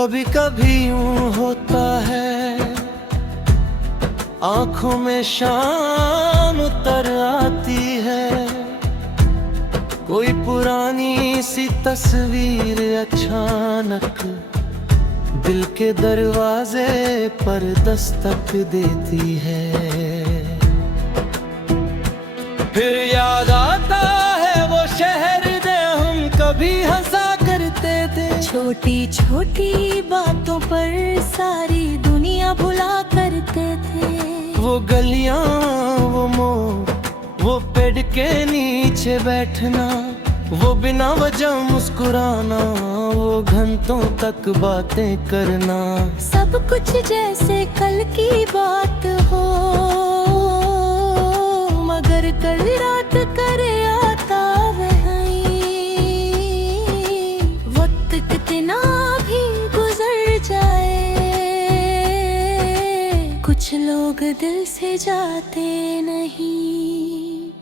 कभी कभी यूं होता है, आंखों में शाम उतर आती है। कोई पुरानी सी तस्वीर अचानक दिल के दरवाजे पर दस्तक देती है। फिर याद आता है वो शहर दे हम कभी हंसा करते थे। छोटी छोटी बातों पर सारी दुनिया भुला करते थे। वो गलियां, वो मोड़, वो पेड़ के नीचे बैठना, वो बिना वजह मुस्कुराना, वो घंटों तक बातें करना। सब कुछ जैसे कल की बात हो, मगर कल रात करे आता वहीं। वक्त कितना भी गुजर जाए, कुछ लोग दिल से जाते नहीं।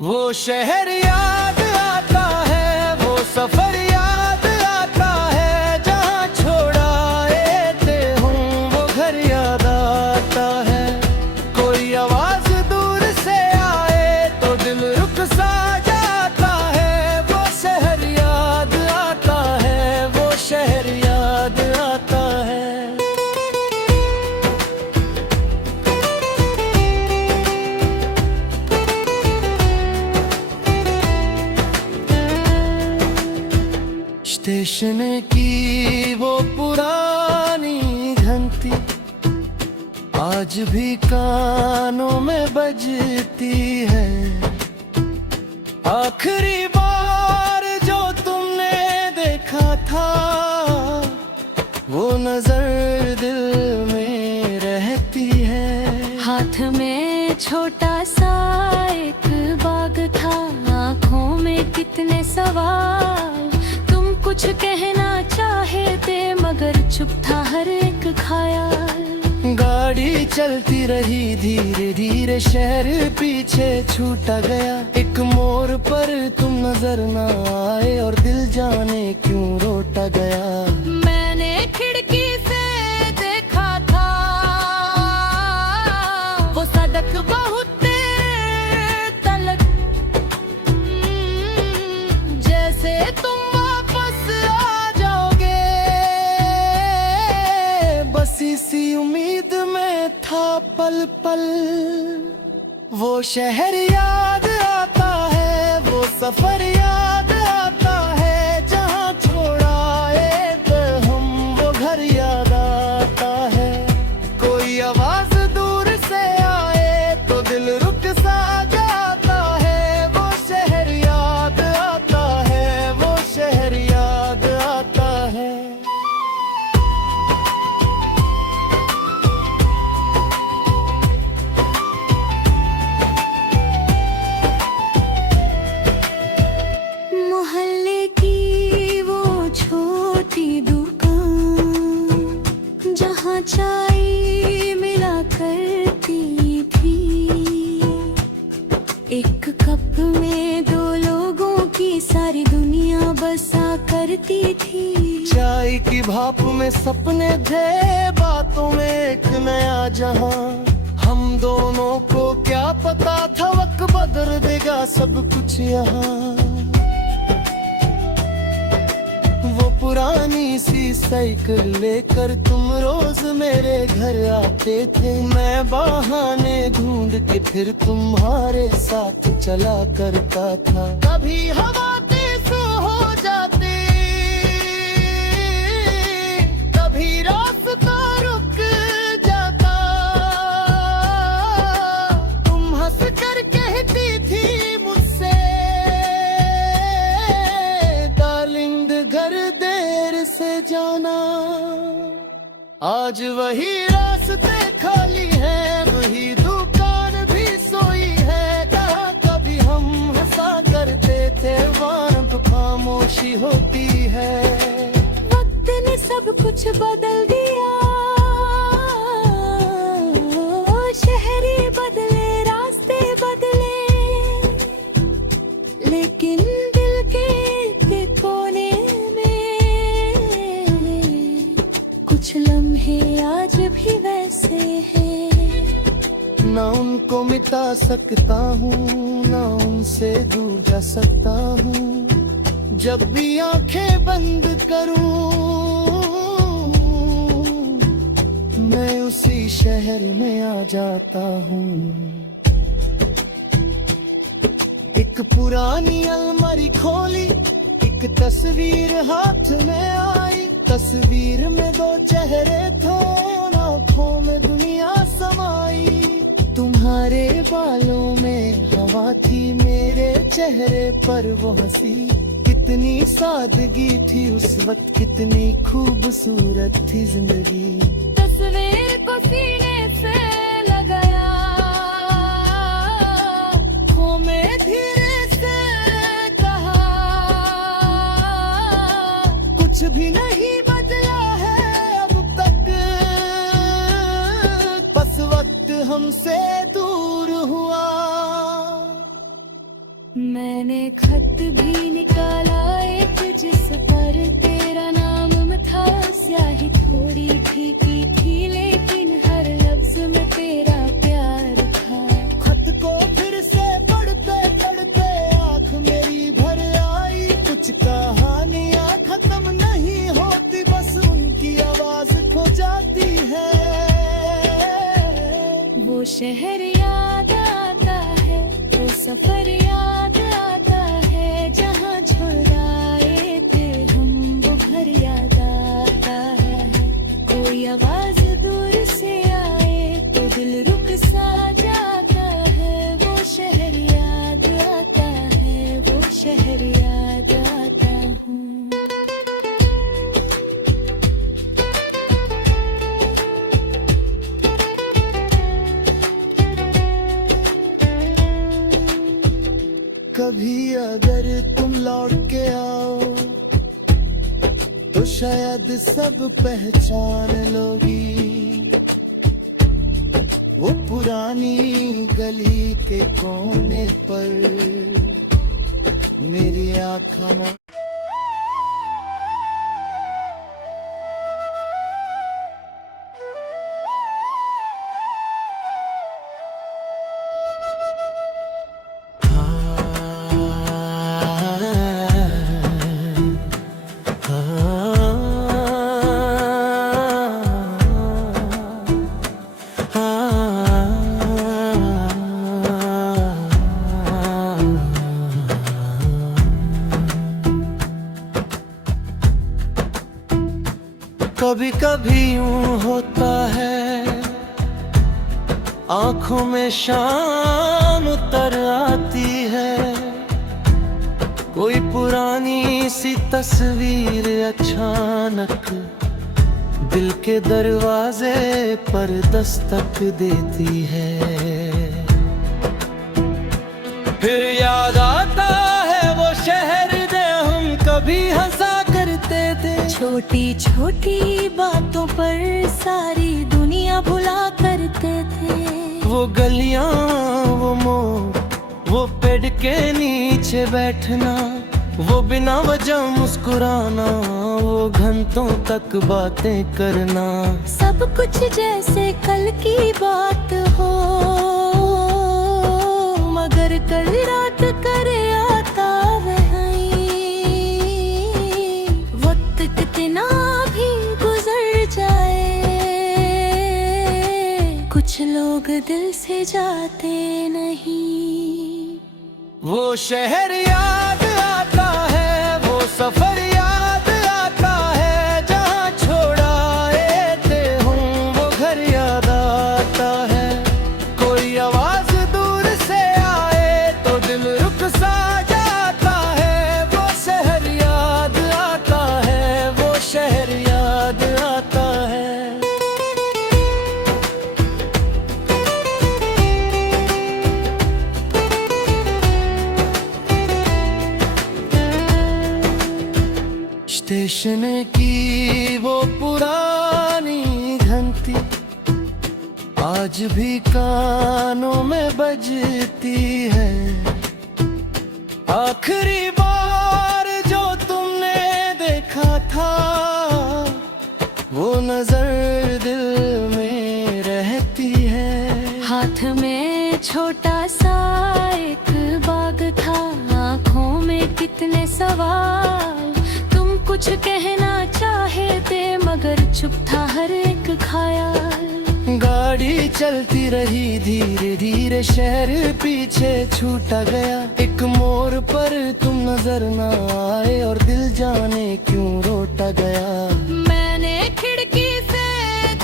वो शहर याद आता है, वो सफर याद आता है, जहाँ छोड़ाए थे हम वो घर याद आता है। कोई आवाज दूर से आए तो दिल रुक सा जाता है। वो शहर याद आता है, वो शहर याद आता है। स्टेशन की वो पुरानी घंटी आज भी कानों में बजती है। आखिरी बार जो तुमने देखा था, वो नजर दिल में रहती है। हाथ में छोटा सा एक बाग था, आँखों में कितने सवाल। कुछ कहना चाहे थे मगर चुप था हर एक ख्याल। गाड़ी चलती रही धीरे धीरे, शहर पीछे छूटा गया। एक मोड़ पर तुम नजर न आए और दिल जाने क्यों रोटा गया। मैंने खिड़की से देखा था वो सड़क बहुत तलक, जैसे तुम इसी उम्मीद में था पल पल। वो शहर याद आता है, वो सफर याद आता है, जहाँ छोड़ाए थे हम वो घर याद आता है। कोई आवाज दूर से आए तो दिल रुक सा जाता है। वो शहर याद आता है, वो शहर याद आता है। चाय मिला करती थी, एक कप में दो लोगों की सारी दुनिया बसा करती थी। चाय की भाप में सपने थे, बातों में एक नया जहां। हम दोनों को क्या पता था वक्त बदल देगा सब कुछ यहाँ। पुरानी सी साइकिल लेकर तुम रोज मेरे घर आते थे। मैं बहाने ढूंढ के फिर तुम्हारे साथ चला करता था। कभी हवा तेज हो जाती, कभी रास्ता रुक जाता। तुम हंस कर कहती थी मुझसे, डार्लिंग घर से जाना। आज वही रास्ते खाली हैं, वही दुकान भी सोई है। कहाँ कभी हम हंसा करते थे, वहाँ तो खामोशी होती है। वक्त ने सब कुछ बदल दिया, शहरी बदले, रास्ते बदले, लेकिन दिल के कोने में ना उनको मिटा सकता हूँ, ना उनसे दूर जा सकता हूँ। जब भी आंखें बंद करूँ मैं उसी शहर में आ जाता हूँ। एक पुरानी अलमारी खोली, एक तस्वीर हाथ में आई। तस्वीर में दो चेहरे थे, आंखों में दुनिया समाई। तुम्हारे बालों में हवा थी, मेरे चेहरे पर वो हंसी। कितनी सादगी थी उस वक्त, कितनी खूबसूरत थी जिंदगी। तस्वीर को सीने से लगाया, आँखों में धीरे से कहा, कुछ भी नहीं बदला है अब तक, बस वक्त हमसे दूर हुआ। मैंने खत भी निकाला एक, जिस पर तेरा नाम था। स्याही थोड़ी फीकी थी, लेकिन हर लफ्ज में तेरा प्यार था। खत को फिर से पढ़ते पढ़ते आँख मेरी भर आई। कुछ कहानियाँ खत्म नहीं होती, बस उनकी आवाज खो जाती है। वो शहर याद आता है, वो सफर याद आता है, जहाँ छुड़ाए थे हम वो घर याद आता है। कोई आवाज दूर से आए तो दिल रुक सा जाता है। वो शहर याद आता है, वो शहर याद आता हूँ। कभी अगर तुम लौट के आओ तो शायद सब पहचान लोगी। वो पुरानी गली के कोने पर मेरी आँखों में कभी कभी यूं होता है, आंखों में शाम उतर आती है। कोई पुरानी सी तस्वीर अचानक दिल के दरवाजे पर दस्तक देती है। फिर याद आता है वो शहर दे हम कभी हंसा करते थे। छोटी छोटी बातों पर सारी दुनिया भुला करते थे। वो गलियां, वो मोड़, वो पेड़ के नीचे बैठना, वो बिना वजह मुस्कुराना, वो घंटों तक बातें करना। सब कुछ जैसे कल की बात हो, मगर कल रात करे आता वहीं। वक्त कितना भी गुजर जाए, कुछ लोग दिल से जाते नहीं। वो शहर याद आता है, वो सफर याद आता है, जहाँ छोड़ाए थे हम वो घर याद आता है। कोई आवाज दूर से आए तो दिल रुक सा जाता है। वो शहर याद आता है, वो शहर याद आता है। स्टेशन की वो पुरानी घंटी आज भी कानों में बजती है। आखिरी बार जो तुमने देखा था, वो नजर दिल में रहती है। हाथ में कुछ कहना चाहे थे मगर चुप था हर एक ख्याल। गाड़ी चलती रही धीरे धीरे, शहर पीछे छूटा गया। एक मोड़ पर तुम नजर न आए और दिल जाने क्यों रोटा गया। मैंने खिड़की से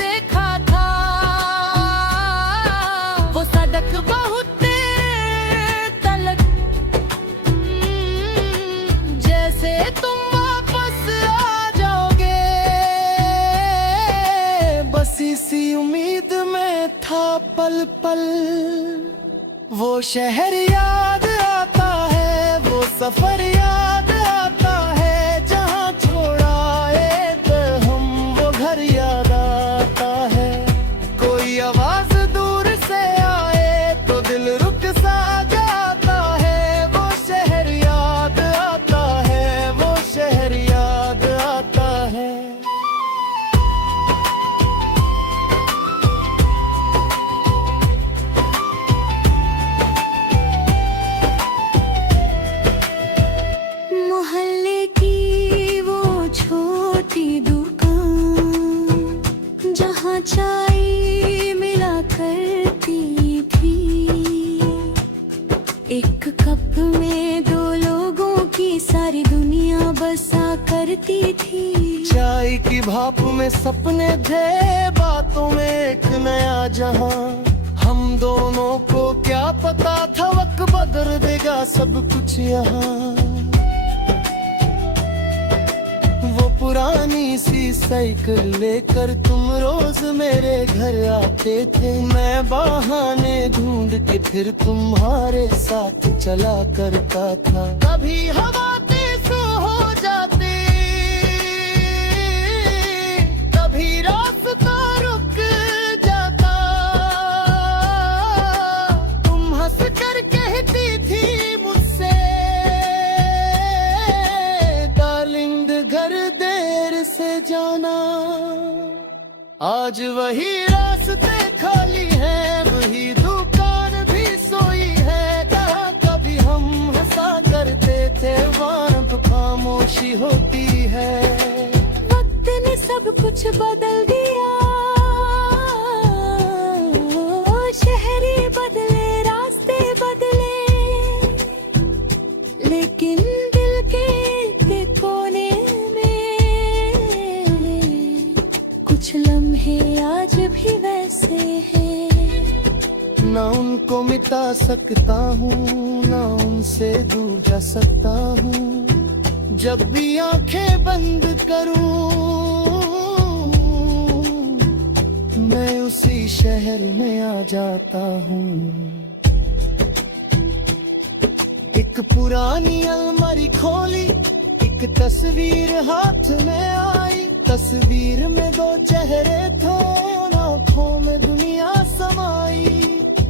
देखा था वो सड़क बहुत तलक, जैसे तुम वापस आ जाओगे। बस इसी उम्मीद में था पल पल, वो शहर याद आता है, वो सफर याद आता है। जहाँ छोड़ा एक हम, वो घर याद आता है। कोई आवाज दूर से आए तो दिल रुक सा जाता है। वो शहर याद आता है, वो शहर याद आता है। मोहल्ले की वो छोटी दुकान जहाँ चाय मिला करती थी। एक कप में दो लोगों की सारी दुनिया बसा करती थी। चाय की भाप में सपने थे, बातों में एक नया जहां। हम दोनों को क्या पता था वक्त बदल देगा सब कुछ यहाँ। वो पुरानी सी साइकिल लेकर तुम रोज मेरे घर आते थे। मैं बहाने ढूंढ के फिर तुम्हारे साथ चला करता था। कभी हवा तेज हो जाती, कभी रास्ता रुक जाता। तुम हंस कर कहती थी मुझसे, डार्लिंग घर देर से जाना। आज वही रास्ते खाली हैं, वही दुकान भी सोई है। कहाँ कभी हम हंसा करते थे, वहाँ अब खामोशी होती है। वक्त ने सब कुछ बदल दिया, शहरी बदले, रास्ते बदले, लेकिन दिल के कोने में कुछ लम्हे आज भी वैसे हैं। ना उनको मिटा सकता हूँ, ना उनसे दूर जा सकता हूँ। जब भी आंखें बंद करूँ, मैं उसी शहर में आ जाता हूँ। एक पुरानी अलमारी खोली, एक तस्वीर हाथ में आई। तस्वीर में दो चेहरे थे, आंखों में दुनिया समाई।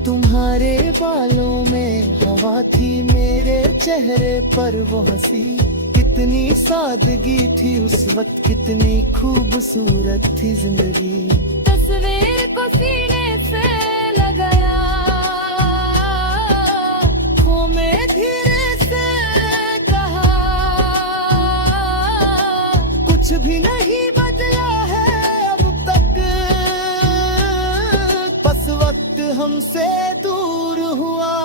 तुम्हारे बालों में हवा थी, मेरे चेहरे पर वो हंसी। कितनी सादगी थी उस वक्त, कितनी खूबसूरत थी जिंदगी। तस्वीर को सीने से लगाया, आँखों में धीरे से कहा, कुछ भी नहीं बदला है अब तक, बस वक्त हमसे दूर हुआ।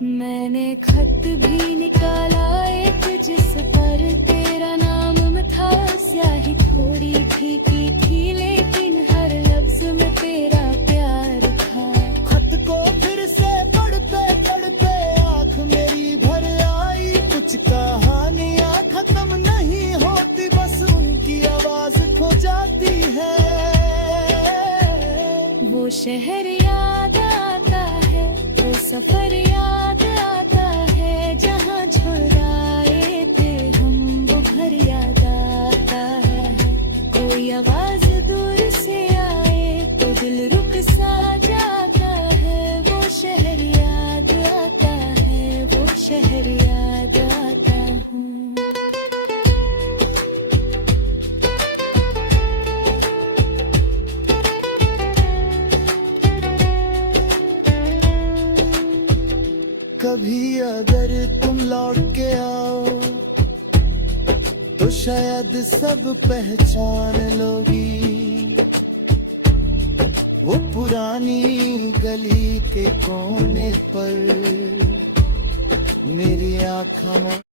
मैंने खत भी निकाला एक, जिस पर तेरा नाम था। स्याही थोड़ी फीकी थी, लेकिन हर लफ्ज में तेरा प्यार था। खत को फिर से पढ़ते पढ़ते आँख मेरी भर आई। कुछ कहानियाँ खत्म नहीं होती, बस उनकी आवाज खो जाती है। वो शहर याद आता है, वो सफर याद आता है। जहाँ छुड़ाए थे हम, वो घर याद आता है। कोई आवाज दूर से आए तो दिल रुक सा जाता है। वो शहर याद आता है, वो शहर याद आता हूँ। कभी अगर तुम लौट के आओ तो शायद सब पहचान लोगी वो पुरानी गली के कोने पर मेरी आँखों में